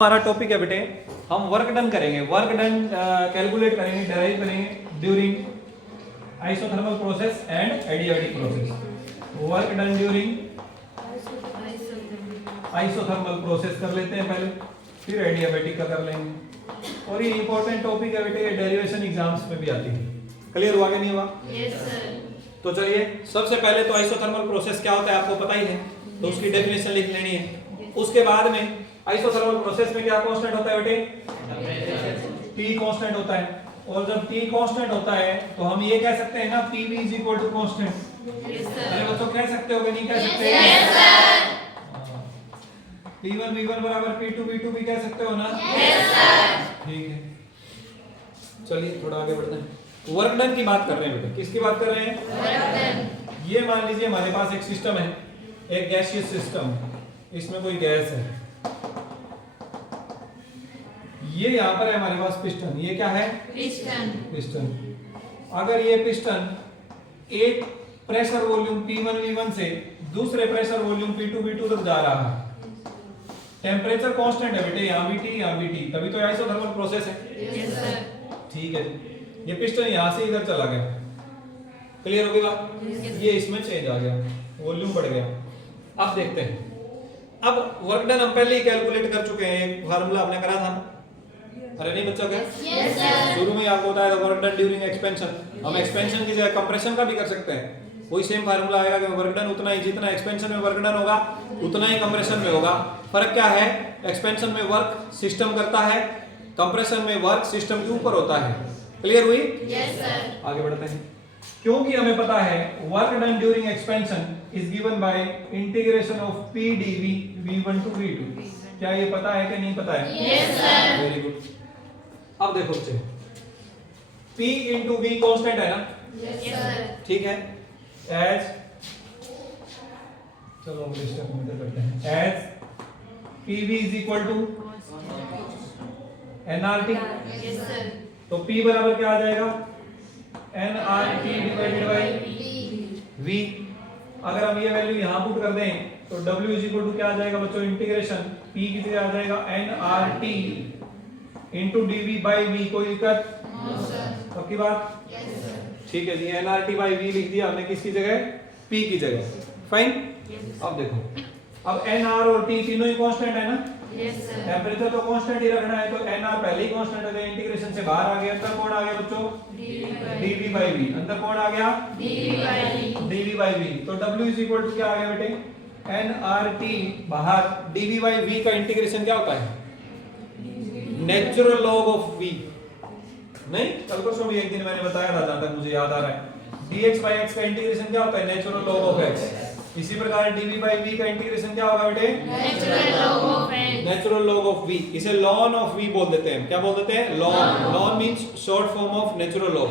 हमारा टॉपिक है बेटे, हम वर्क डन करेंगे। वर्क डन कैलकुलेट करेंगे, डेराइव करेंगे during isothermal process and adiabatic process. Work done during isothermal process कर लेते हैं पहले, फिर एडियाबैटिक का कर लेंगे। और ये इंपॉर्टेंट टॉपिक है बेटे, ये डेरिवेशन एग्जाम्स में भी आती है। क्लियर हुआ कि नहीं हुआ? Yes sir. तो चलिए, सबसे पहले तो आइसोथर्मल प्रोसेस क्या होता है आपको पता ही है, तो उसकी डेफिनेशन लिख लेनी है। उसके बाद में आइसोथर्मल प्रोसेस में क्या कांस्टेंट होता है बेटे? T कांस्टेंट होता है। और जब T कांस्टेंट होता है तो हम ये कह सकते हैं ना, PV is equal to constant. अरे बच्चों कह सकते हो कि नहीं कह सकते? Yes sir. P1 V1 बराबर P2 V2 भी कह सकते हो ना? Yes sir. ठीक है, चलिए थोड़ा आगे बढ़ते हैं। वर्क डन की बात कर रहे हैं बेटे, किसकी बात कर रहे हैं? Work done. ये मान लीजिए हमारे पास एक सिस्टम है, एक गैसियस सिस्टम, इसमें कोई गैस है। ये यहाँ पर है हमारे पास पिस्टन, ये क्या है? पिस्टन। पिस्टन। अगर ये पिस्टन एक प्रेशर वॉल्यूम P1 V1 से दूसरे प्रेशर वॉल्यूम P2 V2 तक जा रहा है, टेम्परेचर कांस्टेंट है बेटे, यहाँ भी T यहाँ भी T, तभी तो आइसोथर्मल प्रोसेस है। Yes sir. ठीक है, ये पिस्टन यहाँ से इधर चला गया। क्लियर हो गई बात? ये इसमें चेंज आ गया, वॉल्यूम बढ़ गया। अब देखते हैं, अब वर्क डन हम पहले ही कैलकुलेट कर चुके हैं, एक फार्मूला हमने करा था। अरे नहीं बच्चों क्या? Yes sir. शुरू में आपको बताया था वर्क डन ड्यूरिंग एक्सपेंशन। हम एक्सपेंशन की जगह कंप्रेशन का भी कर सकते हैं, वही सेम फार्मूला आएगा कि वर्क डन उतना ही, जितना एक्सपेंशन में वर्क डन होगा उतना ही कंप्रेशन में होगा। फर्क क्या है? एक्सपेंशन में वर्क सिस्टम करता है, कंप्रेशन में वर्क सिस्टम के ऊपर होता है। क्लियर हुई? Yes sir. आगे बढ़ते हैं। क्योंकि हमें पता है work done during expansion is given by integration of P dV V1 to V2। क्या ये पता है कि नहीं पता है? Yes sir. Very good. अब देखो बच्चे, P into V कांस्टेंट है ना? Yes sir. ठीक है, एज, चलो हम स्टेप में करते हैं, as PV is equal to nRT। Yes sir. तो P बराबर क्या आ जाएगा? nRT divided by V। अगर हम ये वैल्यू यहाँ पुट कर दें तो W इज इक्वल टू क्या आ जाएगा बच्चों? इंटीग्रेशन P की जगह आ जाएगा nRT into dV by V। कोई दिक्कत? No sir. पक्की बात? Yes sir. ठीक है जी, nRT बाई V लिख दिया हमने, किसकी जगह? P की जगह। फाइन। अब देखो, अब nR और T तीनों ही कांस्टेंट है ना? Yes sir. टेंपरेचर तो कांस्टेंट ही रखना है, तो nR पहले ही कांस्टेंट है, इंटीग्रेशन से बाहर आ गया। अंदर कौन आ गया बच्चों? dV by V। अंदर कौन आ गया? dV by V। तो W इज इक्वल टू क्या आ गया बेटे? nRT बाहर, dV बाई V का इंटीग्रेशन क्या होता है? Natural log of V। नहीं, कल परसों भी एक दिन मैंने बताया था, जहां तक मुझे याद आ रहा है। dx बाई x का इंटीग्रेशन क्या होता है? Natural log of x। इसी प्रकार dV बाई V का इंटीग्रेशन क्या होगा बेटे? Natural log of x। Natural log of V। इसे ln ऑफ V बोल देते हैं। क्या बोल देते हैं? ln। ln means short form of natural log.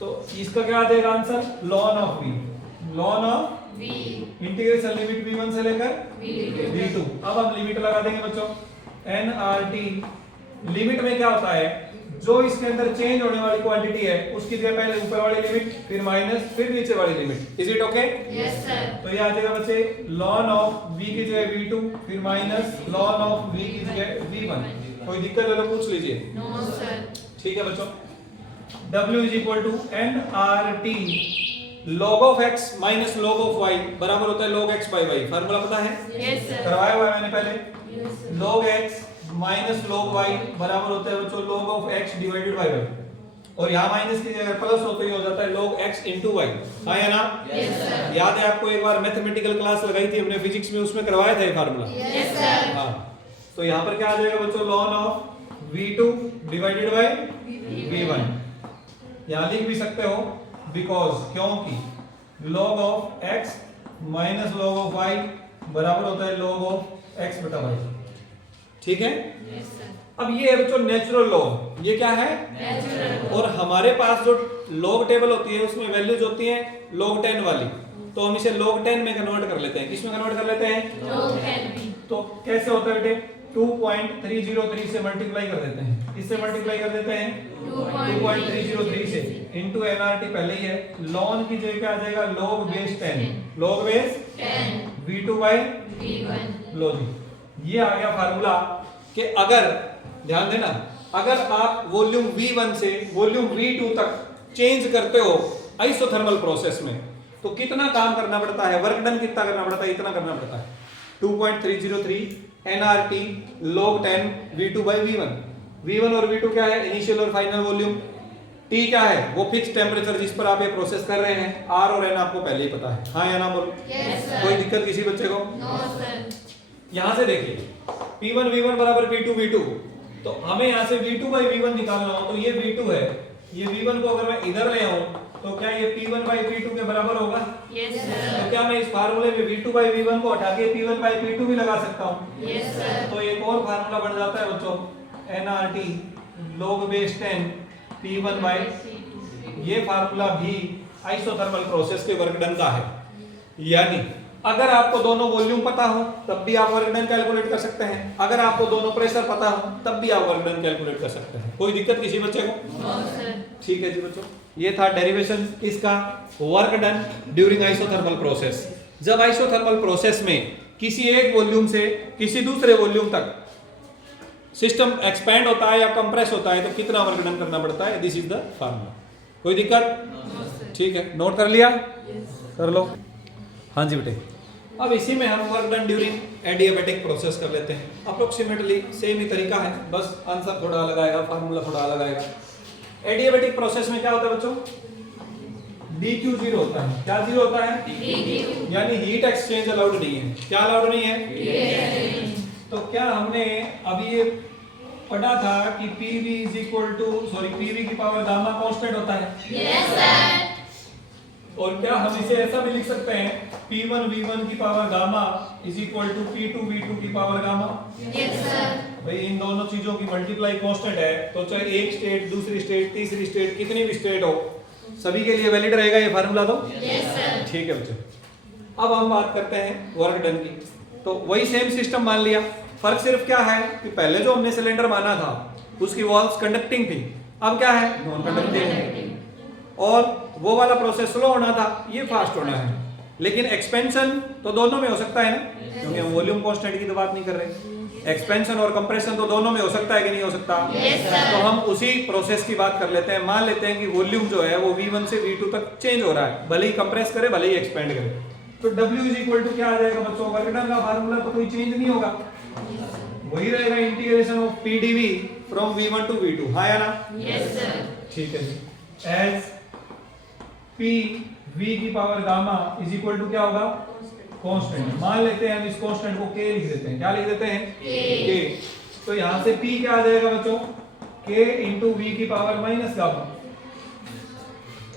तो इसका क्या आ जाएगा answer? ln of V। ln of v integration limit V1 से लेकर V2। अब हम लिमिट लगा देंगे बच्चों। nRT लिमिट में क्या होता है? जो इसके अंदर चेंज होने वाली क्वांटिटी है उसकी जगह पहले ऊपर वाली लिमिट, फिर माइनस, फिर नीचे वाली limit. Is it okay? Yes sir. तो ये आ जाएगा बच्चे ln ऑफ V की जगह V2, फिर माइनस ln ऑफ V की जगह V1। कोई दिक्कत है तो पूछ लीजिए। No sir. ठीक है बच्चों, W is equal to nRT log of x माइनस log of y बराबर होता है log x by y। Formula पता है? Yes sir. करवाया हुआ है मैंने पहले। log x माइनस log y बराबर होता है बच्चों log of x divided by y। और यहाँ माइनस की जगह प्लस हो तो ये हो जाता है log x into y। हाँ या ना? Yes sir. याद है आपको, एक बार मैथमेटिकल क्लास लगाई थी हमने फिजिक्स में, उसमें करवाया था ये फार्मूला। Yes sir. हाँ, तो यहाँ पर क्या आ जाएगा बच्चों? ln of V2 divided by V1। यहाँ लिख भी सकते हो बिकॉज, क्योंकि log ऑफ x माइनस log ऑफ y बराबर होता है log ऑफ x बटा y। ठीक है? Yes sir. अब ये है बच्चों नेचुरल लॉग। ये क्या है? नेचुरल। और हमारे पास जो लॉग टेबल होती है उसमें वैल्यूज होती हैं log 10 वाली, तो हम इसे log 10 में कन्वर्ट कर लेते हैं। किस में कन्वर्ट कर लेते हैं? log 10। तो कैसे होता है बेटे? 2.303 से मल्टीप्लाई कर देते हैं। इससे मल्टीप्लाई कर देते हैं 2.303 से इनटू nRT पहले ही है। ln की जगह क्या आ जाएगा? log base 10। log base 10 V2 by V1। लो जी, ये आ गया फार्मूला कि अगर ध्यान देना, अगर आप वॉल्यूम V1 से वॉल्यूम V2 तक चेंज करते हो आइसोथर्मल प्रोसेस में, तो कितना काम करना पड़ता है, वर्क डन कितना करना पड़ता है, इतना करना पड़ता है 2.303 nRT log 10 V2 by V1। V1 और V2 क्या है, इनिशियल और फाइनल वॉल्यूम। T क्या है, वो फिक्स टेम्परेचर जिस पर आप ये प्रोसेस कर रहे हैं। R और N आपको पहले ही पता है, हाँ या ना बोलो। Yes, sir. कोई दिक्कत किसी बच्चे को? No, sir. यहां से देखिए P1 V1 बराबर P2 V2, तो हमें यहां से V2 by V1 निकालना हो, तो ये V2 है, ये V1 को अगर मैं इधर ले आऊं तो क्या ये P1 by P2 के बराबर होगा? Yes, तो sir. क्या मैं इस फार्मूले में V2 by V1 को हटा के P1 by P2 भी लगा सकता हूं? Yes, sir. तो एक और फार्मूला बन जाता है बच्चों, nRT log base 10 P1 by, ये फार्मूला भी आइसोथर्मल प्रोसेस के वर्क डन का है। यानी अगर आपको दोनों वॉल्यूम पता हो तब भी आप वर्क डन कैलकुलेट कर सकते हैं, अगर आपको दोनों प्रेशर पता हो तब भी आप वर्क डन कैलकुलेट कर सकते हैं। कोई दिक्कत किसी बच्चे को? No, sir. ठीक है जी बच्चों, ये था डेरिवेशन किसका, work done during isothermal process. जब आइसोथर्मल प्रोसेस में किसी एक वॉल्यूम से किसी दूसरे वॉल्यूम तक सिस्टम एक्सपैंड होता है या कंप्रेस होता है तो कितना वर्क डन करना पड़ता है, दिस इज द फार्मूला। कोई दिक्कत? No, sir. ठीक है, नोट कर लिया? Yes. कर लो। हाँ जी बेटे, अब इसी में हम work done during adiabatic process कर लेते हैं। अप्रोक्सीमेटली सेम ही तरीका है, बस आंसर थोड़ा अलग आएगा, फार्मूला थोड़ा अलग आएगा। एडियाबैटिक प्रोसेस में क्या होता है बच्चों, DQ जीरो होता है। क्या जीरो होता है? DQ. यानी हीट एक्सचेंज अलाउड नहीं है। क्या अलाउड नहीं है? Yes. तो क्या हमने अभी ये पढ़ा था कि PV की पावर गामा कांस्टेंट होता है। Yes, sir. और क्या हम इसे ऐसा भी लिख सकते हैं P1 V1 की power gamma is equal to P2 V2 की पावर गामा। Yes, sir. भाई इन दोनों चीजों की मल्टीप्लाई कांस्टेंट है, तो चाहे एक स्टेट, दूसरी स्टेट, तीसरी स्टेट, कितनी भी स्टेट हो, सभी के लिए वैलिड रहेगा ये फार्मूला। तो Yes, sir. ठीक है बच्चों, अब हम बात करते हैं वर्क डन की। तो वही सेम सिस्टम मान लिया, फर्क सिर्फ क्या है कि पहले जो हमने सिलेंडर माना था उसकी वॉल्स कंडक्टिंग थी, अब क्या है, नॉन कंडक्टिंग। और वो वाला प्रोसेस स्लो होना था, ये फास्ट होना है। लेकिन एक्सपेंशन तो दोनों में हो सकता है ना, क्योंकि हम वॉल्यूम कांस्टेंट की तो बात नहीं कर रहे। एक्सपेंशन और कंप्रेशन तो दोनों में हो सकता है कि नहीं हो सकता? Yes, sir. तो हम उसी प्रोसेस की बात कर लेते हैं। मान लेते हैं कि वॉल्यूम जो है वो V1 से V2 तक चेंज हो रहा है, भले ही कंप्रेस करे भले ही एक्सपेंड करे। तो W इज इक्वल टू क्या आ जाएगा बच्चों, वर्क डन का फार्मूला तो कोई चेंज नहीं होगा, वही रहेगा integration of PdV from V1 to V2। हाँ या ना? Yes, sir. ठीक है जी, एज P V की power gamma is equal to क्या होगा, कांस्टेंट। मान लेते हैं हम इस कांस्टेंट को K लिख देते हैं। क्या लिख देते हैं? K। तो यहां से P क्या आ जाएगा बच्चों, K इंटू V की पावर माइनस गामा।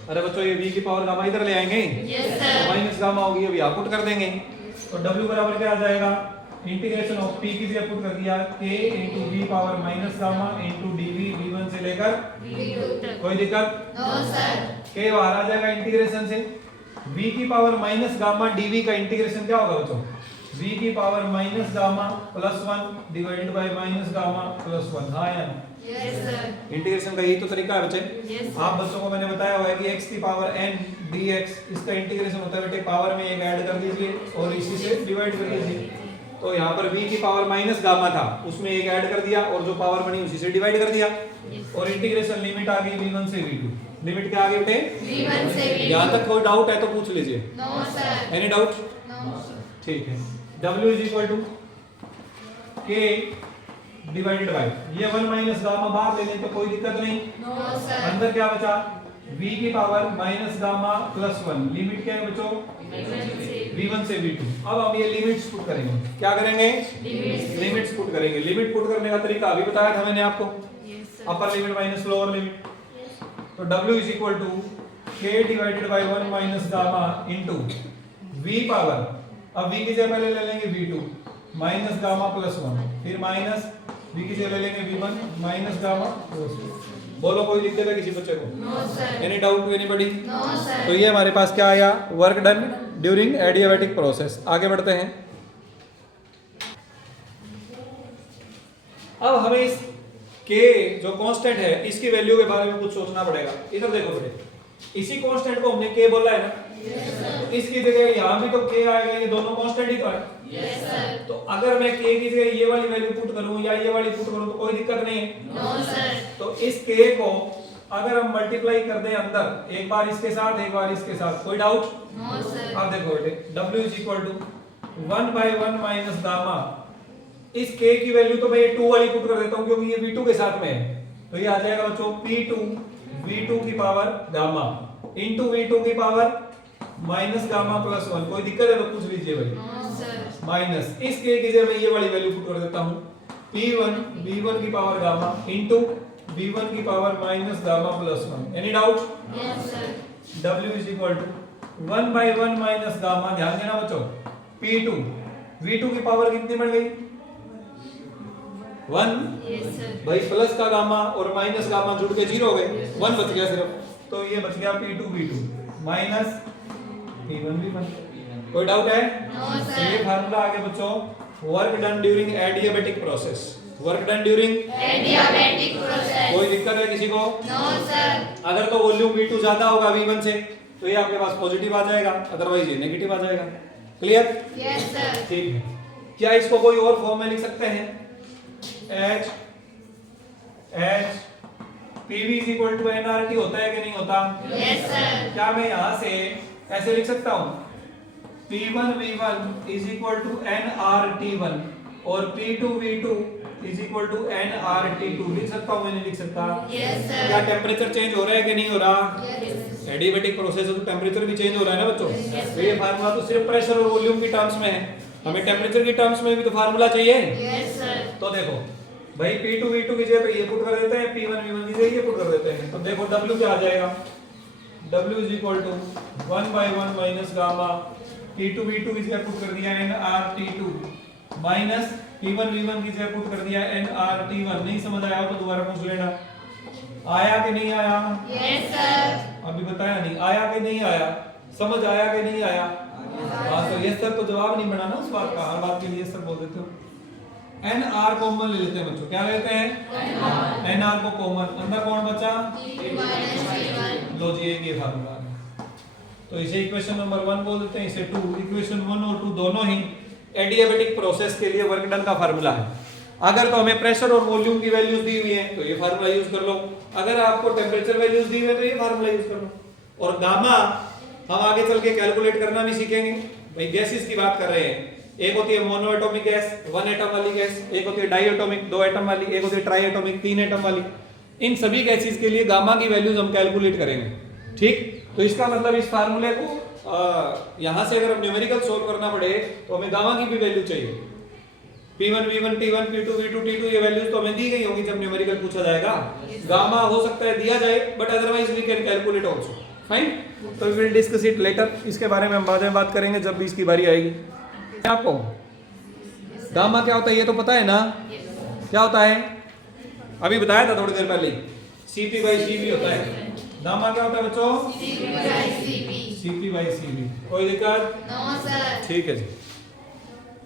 अरे बच्चों ये V की पावर गामा इधर ले आएंगे, Yes, sir. माइनस गामा होगी, अभी आप पुट कर देंगे। तो W बराबर क्या आ जाएगा, इंटीग्रेशन ऑफ P की जगह पुट कर दिया K into V power minus gamma into dV V1 से लेकर। V2 तक. कोई दिक्कत? No, sir. K बाहर आ जाएगा इंटीग्रेशन से। V की पावर माइनस गामा dV का इंटीग्रेशन क्या होगा बच्चों, V की power minus gamma plus 1 divided by minus gamma plus 1। हाँ या ना? Yes, sir. इंटीग्रेशन का यही तो तरीका है बच्चे। Yes, sir. आप बच्चों को मैंने बताया हुआ है कि x की पावर n dx, इसका इंटीग्रेशन होता है बेटे पावर में एक ऐड कर दीजिए और इसी से डिवाइड कर दीजिए। तो यहाँ पर v की पावर माइनस गामा था, उसमें एक ऐड कर दिया और जो पावर बनी उसी से डिवाइड कर दिया। Yes. और इंटीग्रेशन लिमिट आ गई v1 से v2। लिमिट क्या आ गई बेटे? V1 से V2. यहाँ तक कोई डाउट है तो पूछ लीजिए। No, sir. Any doubt? No, sir. ठीक है, w is equal to k divided by, ये 1 माइनस गामा बाहर ले लें तो कोई दिक्कत नहीं। No, sir. अंदर क्या बचा, v की power minus gamma plus 1। Limit क्या है बच्चों? V1 से v1 से v2। अब हम ये लिमिट्स पुट करेंगे। क्या करेंगे? लिमिट से लिमिट्स पुट करेंगे। लिमिट पुट करने का तरीका अभी बताया था मैंने आपको, Yes, sir. Upper limit minus lower limit. तो w is equal to k divided by 1 minus gamma into v power, अब v की जगह पहले ले लेंगे v2 माइनस गामा प्लस 1, फिर माइनस v की जगह ले लेंगे v1 माइनस गामा प्लस 1। बोलो कोई दिक्कत है किसी बच्चे को? No, sir. Any doubt to anybody? No, sir. तो ये हमारे पास क्या आया, work done during adiabatic process. आगे बढ़ते हैं। अब हमें इस k जो कांस्टेंट है इसकी वैल्यू के बारे में कुछ सोचना पड़ेगा। इधर देखो बेटे, इसी कांस्टेंट को हमने k बोला है ना, तो इसकी जगह यहाँ भी तो k आएगा, ये दोनों कांस्टेंट ही तो है। Yes sir. तो अगर मैं k की जगह ये वाली वैल्यू पुट करूं या ये वाली पुट करूं तो कोई दिक्कत नहीं है। No sir. तो इस k को अगर हम मल्टीप्लाई कर दें अंदर, एक बार इसके साथ एक बार इसके साथ, कोई डाउट? No sir. अब देखो बेटे w is equal to 1/1 minus gamma, इस k की वैल्यू तो मैं ये 2 वाली पुट कर देता हूं क्योंकि ये v2 के साथ में है, तो ये आ जाएगा बच्चों p2 v2 की पावर गामा इनटू v2 की पावर माइनस गामा प्लस 1। कोई दिक्कत है तो पूछ लीजिए भाई। No sir. माइनस इस k की जगह मैं ये वाली वैल्यू पुट कर देता हूं p1 v1 की पावर गामा इनटू v1 की power minus gamma plus 1। Any doubt? Yes sir. w is equal to 1/1 minus gamma, ध्यान देना बच्चों, p2 v2 की पावर कितनी बढ़ गई? 1। Yes sir. भाई प्लस का गामा और माइनस गामा जुड़ के 0 हो गए, 1 बच गया सिर्फ, तो ये बच गया p2 v2 minus p1 v1। कोई डाउट है? नो तो ये सर। फार्मूला आ गया बच्चों, work done during adiabatic process. Work done during adiabatic process. कोई दिक्कत है किसी को? No sir. अगर तो वॉल्यूम v2 ज्यादा होगा v1 से तो ये आपके पास पॉजिटिव आ जाएगा, अदरवाइज ये नेगेटिव आ जाएगा। क्लियर? Yes sir. ठीक है। क्या इसको कोई और फॉर्म में लिख सकते हैं? H PV is equal to nRT होता है कि नहीं होता? Yes sir. क्या मैं यहाँ से ऐसे लिख सकता हूँ P1 V1 is equal to nRT1 और P2 V2 is equal to nRT2 लिख सकता हूँ? मैं नहीं लिख सकता। Yes sir. क्या टेम्परेचर चेंज हो रहा है कि नहीं हो रहा? यस। एडियाबेटिक प्रोसेस है तो टेम्परेचर भी चेंज हो रहा है ना बच्चों। Yes, तो ये फार्मूला तो सिर्फ प्रेशर और वॉल्यूम की टर्म्स में है, हमें टेम्परेचर की टर्म्स में भी तो फार्मूला चाहिए। Yes sir. तो देखो भाई P2 V2 की जगह पे ये पुट कर देते हैं, P1 V1 की जगह ये पुट कर देते हैं, तो देखो W क्या आ जाएगा? W is equal to 1/1 minus gamma P2 V2 की जगह पुट कर दिया nRT2 माइनस P1 V1 की जगह पुट कर दिया nRT1। नहीं समझ आया हो तो दोबारा पूछ लेना। आया कि नहीं आया? Yes sir. अभी बताया नहीं, आया कि नहीं आया? समझ आया कि नहीं आया? हाँ, तो यस सर तो जवाब नहीं बनाना उस बात का, हर बात के लिए यस सर बोल देते हो। एन आर कॉमन ले लेते हैं बच्चों, क्या लेते हैं? एन आर को कॉमन, अंदर कौन बचा? लो जी ये फार्मूला है, तो इसे इक्वेशन नंबर 1 बोल देते हैं, इसे 2। इक्वेशन 1 और 2 दोनों ही एडियाबेटिक प्रोसेस के लिए वर्क डन का फार्मूला है। अगर तो हमें प्रेशर और वॉल्यूम की वैल्यूज दी हुई है तो ये फार्मूला यूज कर लो, अगर आपको टेम्परेचर वैल्यूज दी हुई है तो ये फार्मूला यूज कर लो। और गामा हम आगे चल के कैलकुलेट करना भी सीखेंगे। भाई गैसेस की बात कर रहे हैं, एक होती है मोनो एटॉमिक गैस 1 एटम वाली गैस, एक होती है डाई एटॉमिक 2 एटम वाली, एक होती है ट्राई एटॉमिक 3 एटम वाली। इन सभी गैसेस के लिए गामा की वैल्यूज हम कैलकुलेट करेंगे। ठीक, तो इसका मतलब इस फार्मूले को यहां से अगर हम न्यूमेरिकल सोल्व करना पड़े तो हमें गामा की भी वैल्यू चाहिए। P1 V1 T1 P2 V2 T2 ये वैल्यूज तो हमें दी गई होगी जब न्यूमेरिकल पूछा जाएगा। गामा हो सकता है दिया जाए but otherwise we can calculate also. Fine, तो we will discuss it later. इसके बारे में हम बाद में बात करेंगे जब भी इसकी बारी आएगी। आपको गामा क्या होता है ये तो पता है ना? क्या होता है? अभी बताया था थोड़ी देर पहले, CP/CV होता है। गामा क्या होता है बच्चों? CP/CV। CP/CV। कोई दिक्कत? No sir. ठीक है जी।